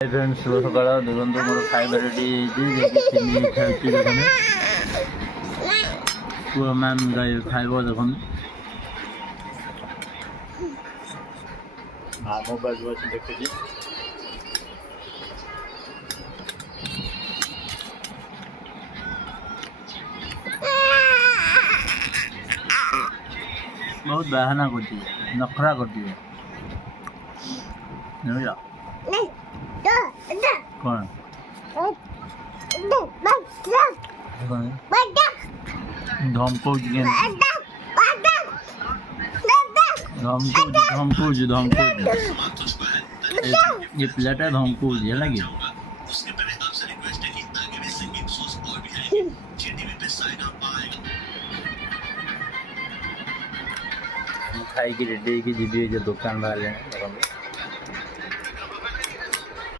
friends शुभ सकाल देखो मोर खाଇବା ready चिनी खाऊँ देखने पुआ मैम गाई खाइब देख मोबाइल बस देखी बहुत बहाना करती नखरा करती है कौन धमको ये प्लेट है धमको लगी खाई की रेडी की जी दुकान बाहर लेने